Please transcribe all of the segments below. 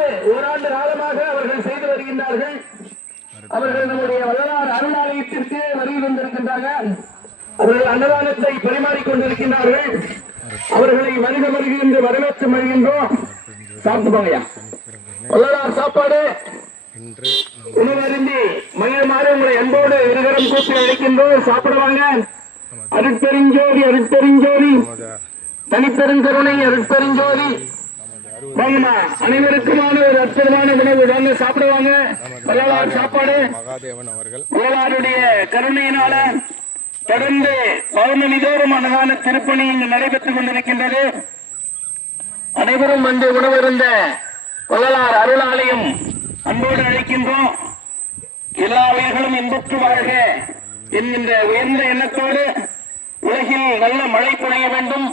தொடர்ந்து ஓராண்டு காலமாக அவர்கள் செய்து வருகின்றார்கள். அவர்கள் நம்முடைய வள்ளலார் அருளாலயத்திற்கு வருகை வந்திருக்கின்றார்கள். அவர்கள் அன்னதானத்தை பரிமாறிக்கொண்டிருக்கின்றார்கள். அவர்களை வருக வருக என்று வரவேற்று வருகின்றோம். சாப்பிட்டு போங்கய்யா. வள்ளலார் சாப்பாடு உணவருந்தி மகிழுமாறு உங்களை அன்போடு இருகரம் கூப்பி அழைக்கின்றோம். சாப்பிடுவாங்க. அருட்பெருஞ்சோதி அருட்பெருஞ்சோதி தனிப்பெருங்கருணை அருட்பெருஞ்சோதி. வாங்கம்மா, அனைவருக்குமான ஒரு அற்புதமான உணவு வாங்க, சாப்பிடுவாங்க. வள்ளலார் சாப்பாடு மகாதேவன் அவர்கள் வள்ளலாருடைய கருணையினால தொடர்ந்து பௌர்ணமி தோறும் அன்னதான திருப்பணி இங்கு நடைபெற்றுக் கொண்டிருக்கின்றது. அனைவரும் வந்து உணவருந்த வள்ளலார் அருளாலயம் அன்போடு அழைக்கின்றோம். எல்லா உயிர்களும் இன்புற்று வாழ்க என்கின்ற உயர்ந்த எண்ணத்தோடு உலகில் நல்ல மழை பொழிய வேண்டும்,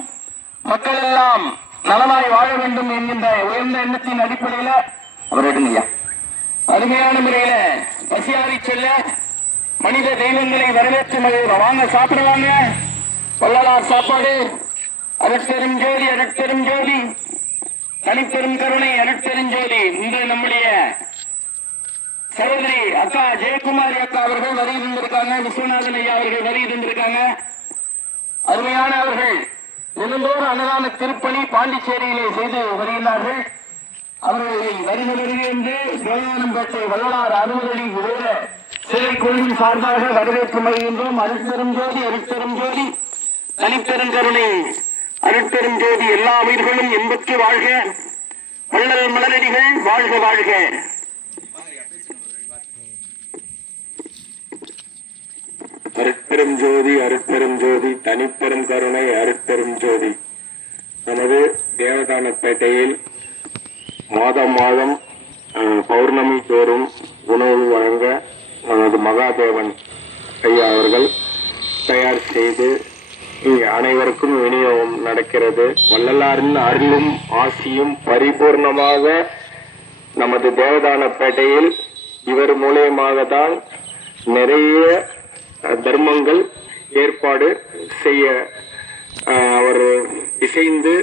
மக்கள் எல்லாம் நலமாய் வாழ வேண்டும் என்கின்ற உயர்ந்த எண்ணத்தின் அடிப்படையில் அவருடைய அருமையான முறையில பசியாரி செல்ல மனித தெய்வங்களை வரவேற்று மகிழ்வோம். வாங்க, சாப்பிடுவாங்க. வள்ளலார் சாப்பாடு அருட்பெருஞ்சோதி அருட்பெருஞ்சோதி தனிப்பெரும் கருணை அருட்பெருஞ்சோதி. இன்று நம்முடைய சகோதரி அக்கா ஜெயக்குமாரி அக்கா அவர்கள் வருகை தந்திருக்காங்க. விஸ்வநாதன் ஐயா அவர்கள் வருகை தந்திருக்காங்க. அருமையான அவர்கள் தினந்தோறும் அன்னதான திருப்பணி பாண்டிச்சேரியிலே செய்து வருகிறார்கள். அவர்களை வருக வருக என்று தேவானம்பேட்டை வள்ளலார் அறுபதடி உயர சிறை குழுவின் சார்பாக வரவேற்று வருகின்றோம். அருட்பெரும் ஜோதி அருட்பெரும் ஜோதி தனிப்பெருங்கருணை அருட்பெரும் ஜோதி. எல்லா உயிர்களும் இன்புற்று வாழ்க, வள்ளல் மலரடிகள் வாழ்க வாழ்க. அருட்பெரும் ஜோதி அருட்பெரும் ஜோதி தனிப்பெரும் கருணை அருட்பெரும் ஜோதி. நமது தேவதானப்பேட்டையில் மாதம் பௌர்ணமி தோறும் உணவு வழங்க நமது மகாதேவன் ஐயா அவர்கள் தயார் செய்து இங்கு அனைவருக்கும் விநியோகம் நடக்கிறது. வள்ளலாரின் அருளும் ஆசியும் பரிபூர்ணமாக நமது தேவதானப்பேட்டையில் இவர் மூலியமாக தான் நிறைய தர்மங்கள் ஏற்பாடு செய்ய அவர் இசைந்து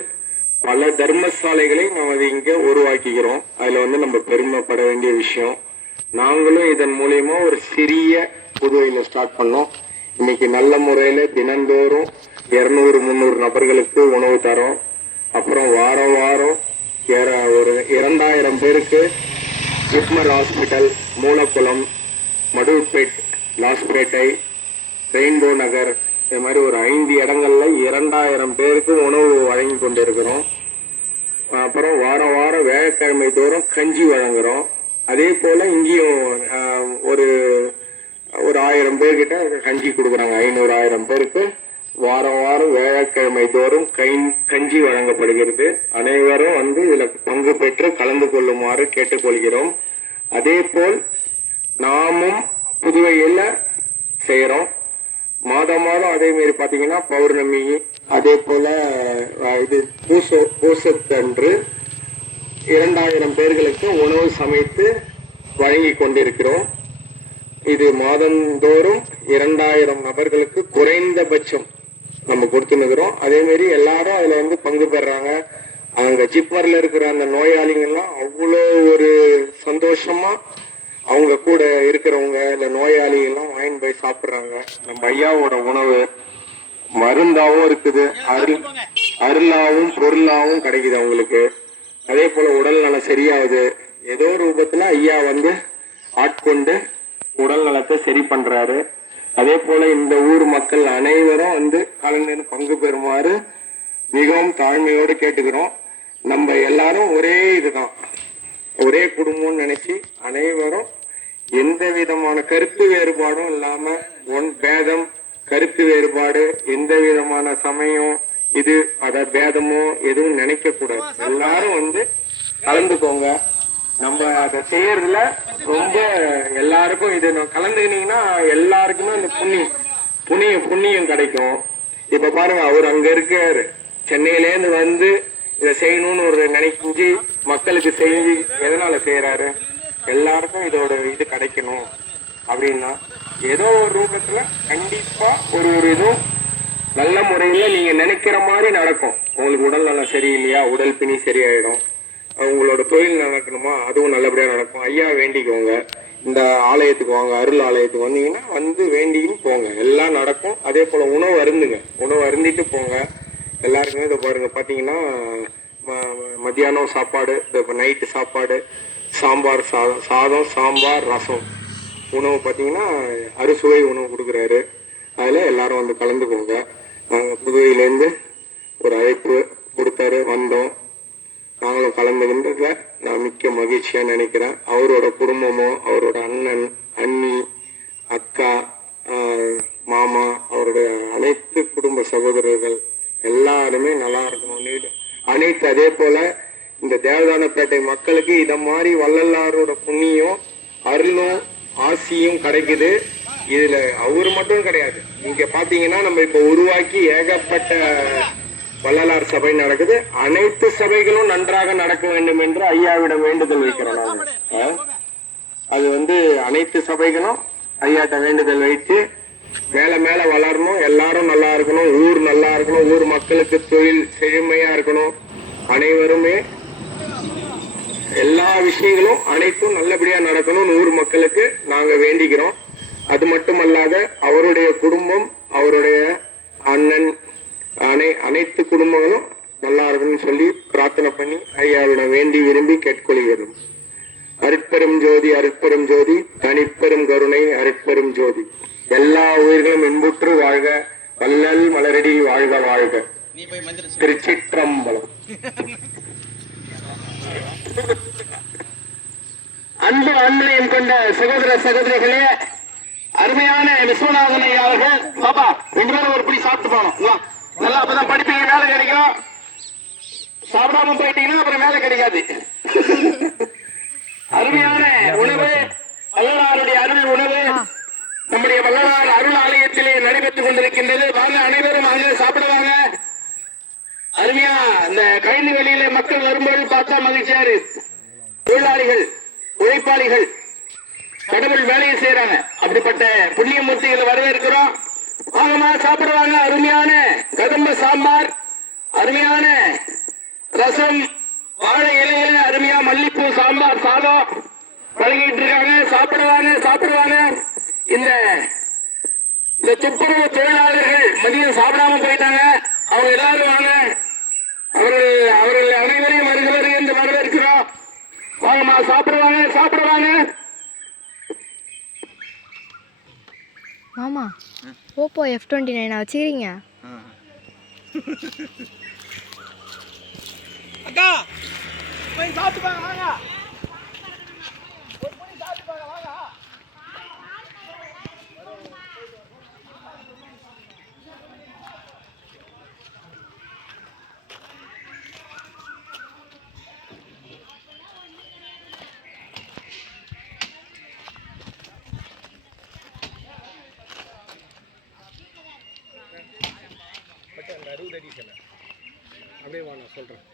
பல தர்மசாலைகளை நமது இங்க உருவாக்குகிறோம். அதுல நம்ம பெருமைப்பட வேண்டிய விஷயம். நாங்களும் இதன் மூலியமா ஒரு சிறிய புதுவையில ஸ்டார்ட் பண்ணோம். இன்னைக்கு நல்ல முறையில தினந்தோறும் 200-300 நபர்களுக்கு உணவு தரோம். அப்புறம் வாரம் ஒரு 2000 பேருக்கு ஜிப்மர் ஹாஸ்பிட்டல், மூலக்குளம், மடுப்பேட், லாஸ்பேட்டை, ரெயின்போ நகர், இது மாதிரி ஒரு 5 இடங்கள்ல 2000 பேருக்கு உணவு வழங்கி கொண்டிருக்கிறோம். அப்புறம் வாரம் வியாழக்கிழமை தோறும் கஞ்சி வழங்குறோம். அதே போல இங்கேயும் ஒரு 1000 பேர்கிட்ட கஞ்சி கொடுக்குறாங்க. 500-1000 பேருக்கு வாரம் வியாழக்கிழமை தோறும் கஞ்சி வழங்கப்படுகிறது. அனைவரும் இதுல பங்கு பெற்று கலந்து கொள்ளுமாறு கேட்டுக்கொள்கிறோம். அதே போல் நாமும் புதுவையில செய்யறோம். மாதம் அதே மாதிரி பாத்தீங்கன்னா பௌர்ணமி, அதே போல இது பூசத்தன்று 2000 பேர்களுக்கு உணவு சமைத்து வழங்கி கொண்டிருக்கிறோம். இது மாதந்தோறும் 2000 நபர்களுக்கு குறைந்தபட்சம் நம்ம கொடுத்துனுக்கிறோம். அதே மாதிரி எல்லாரும் அதுல பங்கு பெறாங்க. அங்க ஜிப்மர்ல இருக்கிற அந்த நோயாளிகள்லாம் அவ்வளோ ஒரு சந்தோஷமா அவங்க கூட இருக்கிறவங்க இல்ல நோயாளிகள்லாம் வாங்கி போய் சாப்பிடுறாங்க. நம்ம ஐயாவோட உணவு மருந்தாவும் இருக்குது, அருளாவும் பொருளாவும் கிடைக்குது அவங்களுக்கு. அதே போல உடல் நலம் சரியாகுது. ஏதோ ரூபத்துல ஐயா ஆட்கொண்டு உடல் நலத்தை சரி பண்றாரு. அதே போல இந்த ஊர் மக்கள் அனைவரும் கலந்து பங்கு பெறுமாறு மிகவும் தாழ்மையோடு கேட்டுக்கிறோம். நம்ம எல்லாரும் ஒரே இதுதான், ஒரே குடும்பம்னு நினைச்சு அனைவரும் எந்த விதமான கருத்து வேறுபாடும் இல்லாம பேதம் கருத்து வேறுபாடு எந்த விதமான சமயம் இது பேதமோ எதுவும் நினைக்க கூடாது. எல்லாரும் கலந்துக்கோங்க. நம்ம அதை செய்யறதுல ரொம்ப எல்லாருக்கும் இது கலந்துக்கினீங்கன்னா எல்லாருக்குமே அந்த புண்ணியம் கிடைக்கும். இப்ப பாருங்க, அவர் அங்க இருக்காரு, சென்னையிலேருந்து இதை செய்யணும்னு ஒரு நினைச்சு மக்களுக்கு செஞ்சு எதனால செய்யறாரு? எல்லாருக்கும் இதோட இது கிடைக்கணும் அப்படின்னா ஏதோ ஒரு ரூபத்துல கண்டிப்பா ஒரு இதுவும் நல்ல முறையில நீங்க நினைக்கிற மாதிரி நடக்கும். உங்களுக்கு உடல் நலம் சரியில்லையா, உடல் பிணி சரியாயிடும். அவங்களோட தொழில் நடக்கணுமா அதுவும் நல்லபடியாக நடக்கும். ஐயா வேண்டிக்கோங்க, இந்த ஆலயத்துக்கு வாங்க, அருள் ஆலயத்துக்கு வந்தீங்கன்னா வந்து வேண்டின்னு போங்க, எல்லாம் நடக்கும். அதே போல் உணவு அருந்துங்க, உணவு அருந்திட்டு போங்க. எல்லாருக்குமே இதை பாருங்க, பார்த்தீங்கன்னா மத்தியானம் சாப்பாடு, இப்போ நைட்டு சாப்பாடு, சாம்பார் சாதம் சாம்பார் ரசம் உணவு பார்த்தீங்கன்னா அறுசுவை உணவு கொடுக்குறாரு. அதில் எல்லாரும் வந்து கலந்துக்கோங்க. நாங்கள் புதுவையிலேருந்து ஒரு அழைப்பு கொடுத்தாரு, வந்தோம். நாங்களும் கலந்துகின்றதுல நான் மிக்க மகிழ்ச்சியாக நினைக்கிறேன். அவரோட குடும்பமோ, அவரோட அண்ணன், அண்ணி, அக்கா, மாமா, அவருடைய அனைத்து குடும்ப சகோதரர்கள் எல்லாருமே நல்லா இருக்கணும். அனைத்து அதே போல இந்த தேவதானப்பேட்டை மக்களுக்கு இதை மாதிரி வள்ளலாரோட புண்ணியம் அருளும் ஆசியும் கிடைக்குது. இதுல அவரு மட்டும் கிடையாது, இங்க பாத்தீங்கன்னா நம்ம இப்ப உருவாக்கி ஏகப்பட்ட வள்ளலார் சபை நடக்குது. அனைத்து சபைகளும் நன்றாக நடக்க வேண்டும் என்று ஐயாவிடம் வேண்டுதல் வைக்கிறோம். நாங்க அது வந்து அனைத்து சபைகளும் ஐயாட்ட வேண்டுதல் வைத்து மேல மேல வளரணும், எல்லாரும் நல்லா இருக்கணும், ஊர் நல்லா இருக்கணும், ஊர் மக்களுக்கு தொழில் செழுமையா இருக்கணும், அனைவருமே எல்லா விஷயங்களும் அனைத்தும் நல்லபடியா நடக்கணும் ஊர் மக்களுக்கு நாங்க வேண்டிக்கிறோம். அது மட்டுமல்லாத அவருடைய குடும்பம், அவருடைய அண்ணன், அனைத்து குடும்பங்களும் நல்லா இருக்கணும்னு சொல்லி பிரார்த்தனை பண்ணி ஐயாவிடம் வேண்டி விரும்பி கேட்கொள்கிறோம். அருட்பெரும் ஜோதி அருட்பெரும் ஜோதி தனிப்பெரும் கருணை அருட்பெரும் ஜோதி. எல்லா உயிர்களும் இன்புற்று வாழ்க, வள்ளல் மலரடி வாழ்க வாழ்க. திருச்சிற்றம்பலம். அன்பு அன்பனையும் கொண்ட சகோதர சகோதரிகளே, அருமையான விஸ்வநாதன் ஐயா அவர்கள், பாப்பா 2 பேரும் ஒரு பிடி சாப்பிட்டு போகணும், நல்லா அப்பதான் படிப்பீங்க, வேலை கிடைக்கும். சாப்பிடாம போயிட்டீங்கன்னா அப்புறம் வேலை கிடைக்காது. அருமையான உணவு, வள்ளலாருடைய அருள் உணவு நம்முடைய வள்ளலார் அருள் ஆலயத்திலே நடைபெற்றுக் கொண்டிருக்கின்றது. வாங்க, அனைவரும் அங்கே சாப்பிடுவாங்க. அருமையா இந்த கழிந்து வெளியில மக்கள் வரும்போது பார்த்தா மகிழ்ச்சியா இருக்கு. தொழிலாளிகள், உழைப்பாளிகள் கடவுள் வேலையை செய்யறாங்க. அப்படிப்பட்ட புண்ணியமூர்த்திகளை வரவேற்கிறோம். வாங்கம்மா, சாப்பிடுவாங்க. அருமையான கதம்ப சாம்பார், அருமையான ரசம், வாழை இலையில அருமையா மல்லிப்பூ சாம்பார் சாதம் வழங்கிட்டு இருக்காங்க. சாப்பிடுவாங்க சாப்பிடுவாங்க. இந்த துப்புரவு தொழிலாளர்கள் மதியம் சாப்பிடாம போயிட்டாங்க, அவங்க எல்லாரும் வாங்க. அவர்கள் அனைவரையும் வருகிறவர்கள் என்று வரவேற்கிறோம். வாங்கம்மா, சாப்பிடுவாங்க சாப்பிடுவாங்க. மாமா, ஓப்போ F29 வச்சுக்கிறீங்க? அக்கா போய் சாப்பிட்டு வாங்க. வாங்க ஒரு மணி சாப்பிட்டு வாங்க. வாங்க அந்த 60 அடி சிலை அப்படியே வா, நான் சொல்கிறேன்.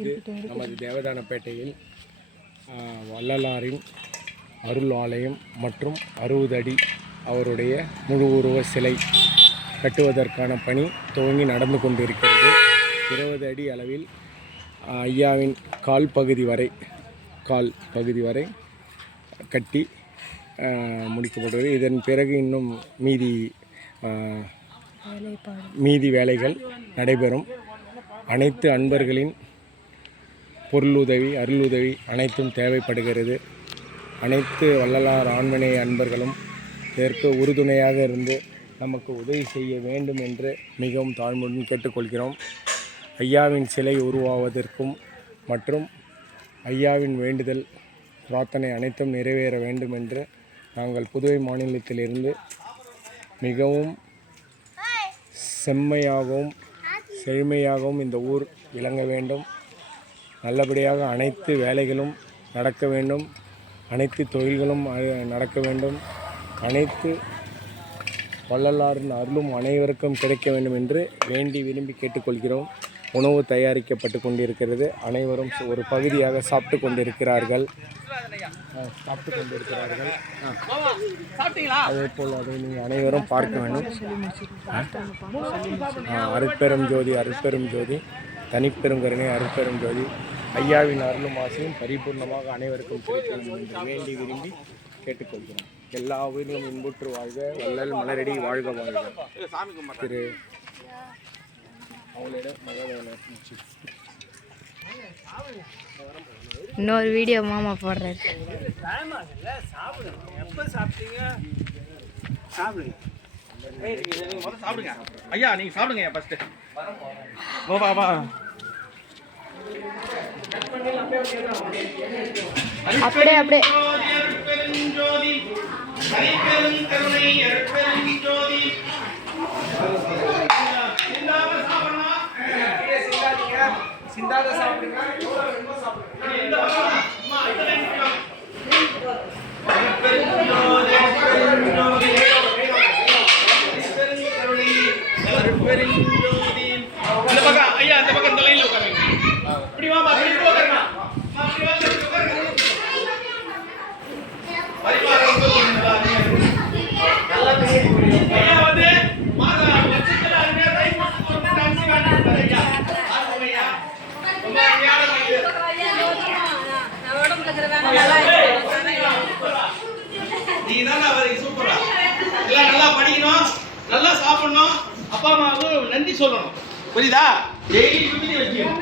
இது நமது தேவதானப்பேட்டையில் வள்ளலாரின் அருள் ஆலயம் மற்றும் 60 அடி அவருடைய முழு உருவ சிலை கட்டுவதற்கான பணி துவங்கி நடந்து கொண்டிருக்கிறது. 20 அடி அளவில் ஐயாவின் கால் பகுதி வரை கட்டி முடிக்கப்படுவது. இதன் பிறகு இன்னும் மீதி வேலைகள் நடைபெறும். அனைத்து அன்பர்களின் பொருளுதவி, அருளுதவி அனைத்தும் தேவைப்படுகிறது. அனைத்து வள்ளலார் ஆண்மனை அன்பர்களும் இதற்கு உறுதுணையாக இருந்து நமக்கு உதவி செய்ய வேண்டும் என்று மிகவும் தாழ்மையுடன் கேட்டுக்கொள்கிறோம். ஐயாவின் சிலை உருவாவதற்கும் மற்றும் ஐயாவின் வேண்டுதல் பிரார்த்தனை அனைத்தும் நிறைவேற வேண்டும் என்று நாங்கள் புதுவை மாநிலத்திலிருந்து மிகவும் செம்மையாகவும் செழுமையாகவும் இந்த ஊர் விளங்க வேண்டும். நல்லபடியாக அனைத்து வேலைகளும் நடக்க வேண்டும், அனைத்து தொழில்களும் நடக்க வேண்டும், அனைத்து வள்ளலாரின் அருளும் அனைவருக்கும் கிடைக்க வேண்டும் என்று வேண்டி விரும்பி கேட்டுக்கொள்கிறோம். உணவு தயாரிக்கப்பட்டு கொண்டிருக்கிறது. அனைவரும் ஒரு பகுதியாக சாப்பிட்டு கொண்டிருக்கிறார்கள். அதே போல் அதை நீங்கள் அனைவரும் பார்க்க வேண்டும். அருட்பெரும் ஜோதி, அருட்பெரும் ஜோதி, தனிப்பெருங்கருணை, அருட்பெரும் ஜோதி, ஐயாவின் அருளும் ஆசையும் பரிபூர்ணமாக அனைவருக்கும் கிடைக்கும் என்று வேண்டி விரும்பி கேட்டுக்கொள்கிறோம். எல்லா உயிரிலும் இன்புற்று வாழ்க, வள்ளல் மலரடி வாழ்க வாழ்க. திரு அவளிடம் இன்னொரு வீடியோ மாமா போடுறாரு. சாப்பிடுங்க ஐயா, நீங்க சாப்பிடுங்க ஃபர்ஸ்ட். அப்படியே அப்படியே சிந்தாத சாப்பிடுங்க. ஐயா அந்த பக்கம் இந்த லைன்ல உட்காருங்க. இப்படி வாமா, இப்படி உட்காருங்க. ஐயா வந்து மாதா லட்சத்துல அருமையா டைம் போட்டு டான்ஸ் காட்டுறாங்க ஐயா. ஐயா ரொம்ப ஞான மைண்ட். நான் உடம்புல இருக்கிற வேலை நல்லா நீ தான் அவரை சூப்பரா எல்லாம் நல்லா படிக்கணும், நல்லா சாப்பிடணும், அப்பா அம்மாவுக்கு நன்றி சொல்லணும். புரியுதா? டெய்லி விபதி வைக்கணும்.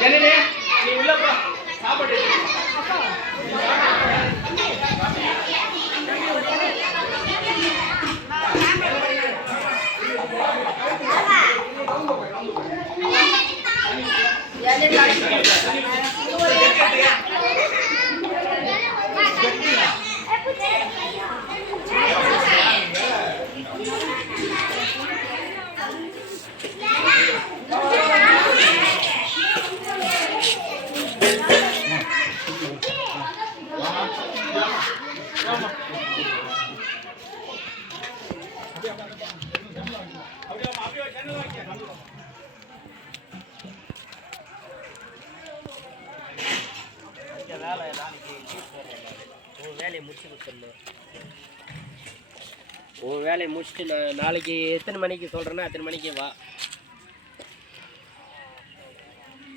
ஜனனே நீ உள்ளப்பா சாப்பிடு. உன் வேலையை முடிச்சுட்டு நான் நாளைக்கு எத்தனை மணிக்கு சொல்கிறேன்னா அத்தனை மணிக்கு வா.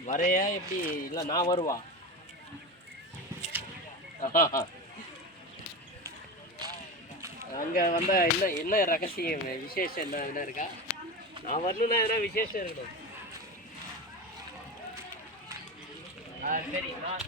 வரையா எப்படி இல்லை நான் வருவா. அங்கே வந்தால் என்ன என்ன ரகசியம் விசேஷம் என்ன இருக்கா? நான் வரணுன்னா எதனா விசேஷம் இருக்கணும். சரி நான்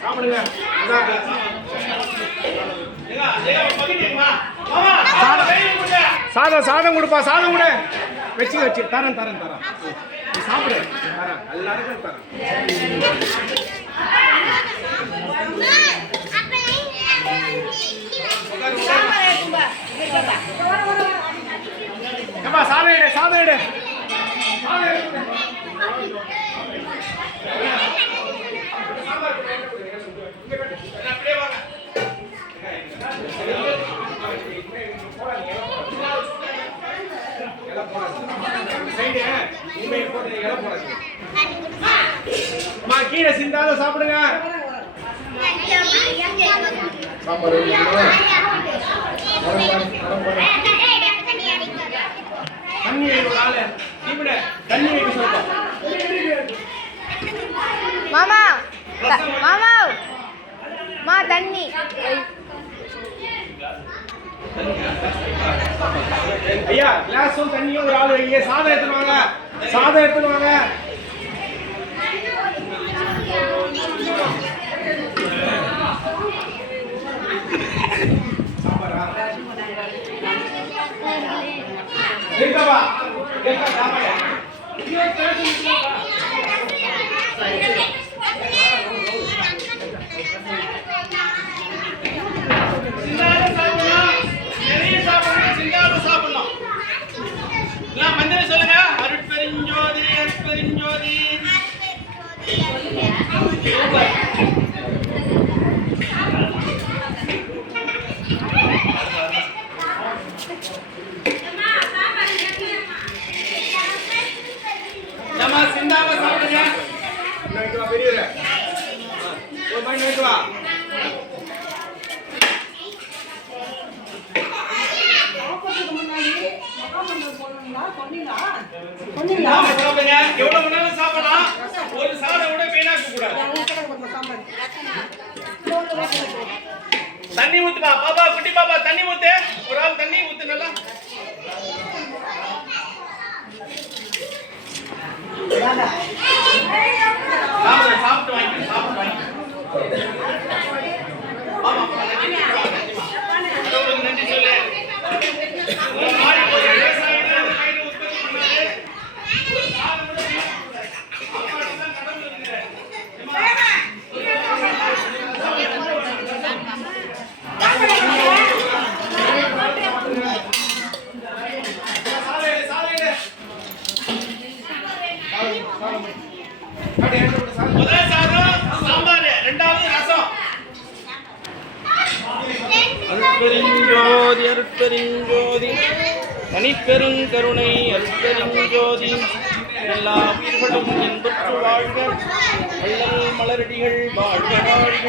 சாப்பிடுங்க. சாதம் கொடுப்பா, சாதம் கூட வச்சு தரேன் சாப்பிடு. தரேன் எல்லாருக்கும் தரேன். சாதம் எடு. கீழே சிந்தாத சாப்பிடுங்க. தண்ணி தண்ணி வைக்க சொல்லுங்க. மாமா மாமா மா தண்ணி ஐயா கிளாஸும் தண்ணியும் ஒரு ஆள் வைங்க. சாதம் எடுத்துன்னு வாங்க, சாதம் எடுத்துன்னு வாங்க. இருக்கவா இருக்கா சாப்பாடு சொல்லுங்க. அருட்பெருஞ்சோதி அருட்பெருஞ்சோதி. நம்ம சிந்தாவ சாப்பிடுங்க. பெரியவரே ஒரு மணி நேரம் வா. எவ்வளவு வேணாலும் சாப்பிடலாம். ஒரு சாதம் கூட வீணாக்க கூடாது. தண்ணி ஊத்துப்பா பாப்பா, குட்டி பாப்பா தண்ணி ஊத்து. ஒரு ஆள் தண்ணி ஊத்து நல்லா. சாப்பிட்டு வாங்கி சாப்பிட்டு வாங்கி நன்றி சொல்லு. முதல் சாதம் சாம்பார், இரண்டாவது ரசம். அருட்பெருஞ்சோதி அருட்பெருஞ்சோதி தனிப்பெருங்கருணை அருட்பெருஞ்சோதி. எல்லா உயிர்களும் இன்புற்று வாழ்க, வள்ளல் மலரடிகள் வாழ்க வாழ்க.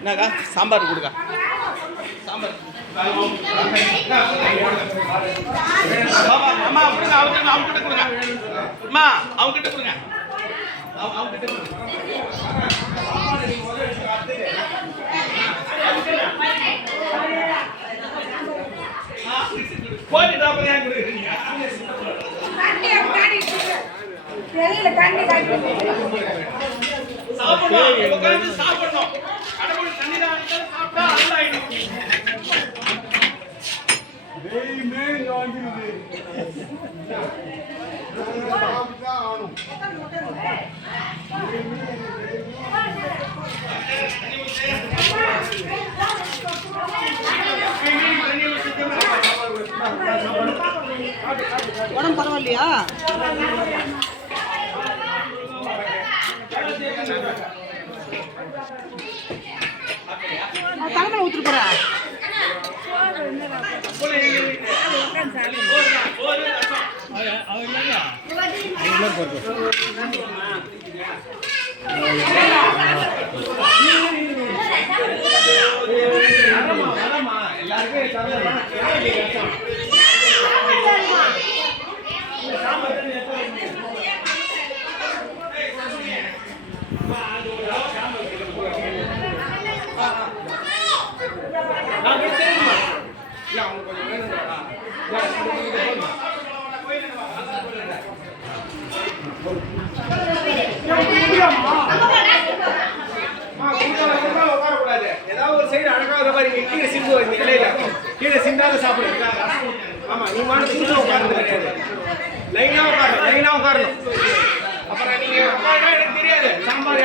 என்னக்கா சாம்பார் கொடுக்கா, சாம்பார் அம்மா கொடுங்க, அவங்க கிட்ட கொடுங்க. அம்மா அவங்க கிட்ட கொடுங்க, அவங்க கிட்ட கொடுங்க. போட்டு ஏன் கொடுக்குறீங்க? சாப்பிடணும், உட்கார்ந்து சாப்பிடணும். கடவுள் தண்ணீர் சாப்பிட்டா அல்லாயிடும். உடம்பு பரவாயில்லையா? தலைமையில ஊத்துட்டு போற. ஏதாவது ஒரு சைடு அழகாக பாருங்க, கீழே சிந்து வருங்க, இலையில கீழே சிந்தாத சாப்பிடுங்க. ஆமா, நீ மாதிரி சிந்து உட்கார்ந்து கிடையாது, லைனா உட்காரணும், லைனா உட்காரணும். அப்புறம் நீங்க உட்காருனா எனக்கு தெரியாது. சாம்பார்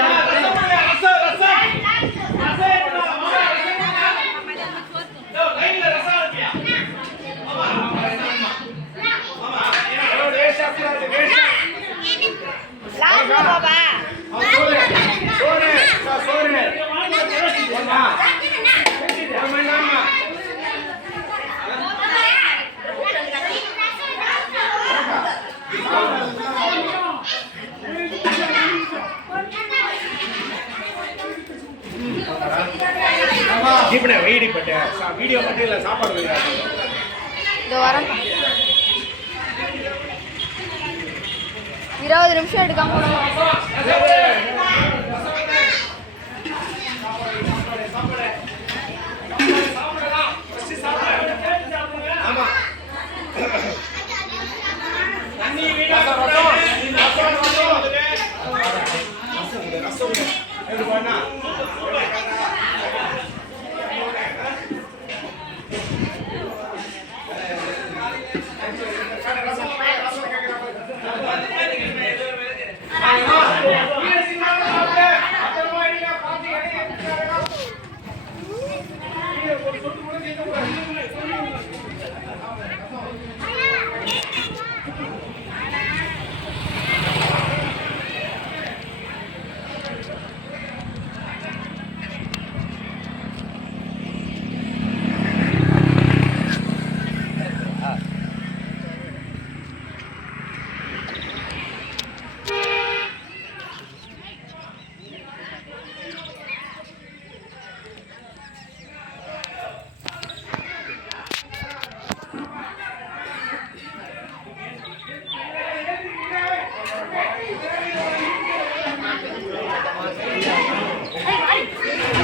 வீடியோ மட்டும் இல்ல, சாப்பாடு இதோ வரேன். 20 நிமிஷம் எடுக்காம ஆமா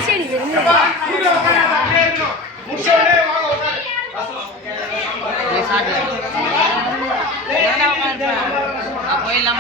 சரி போயிடலாம்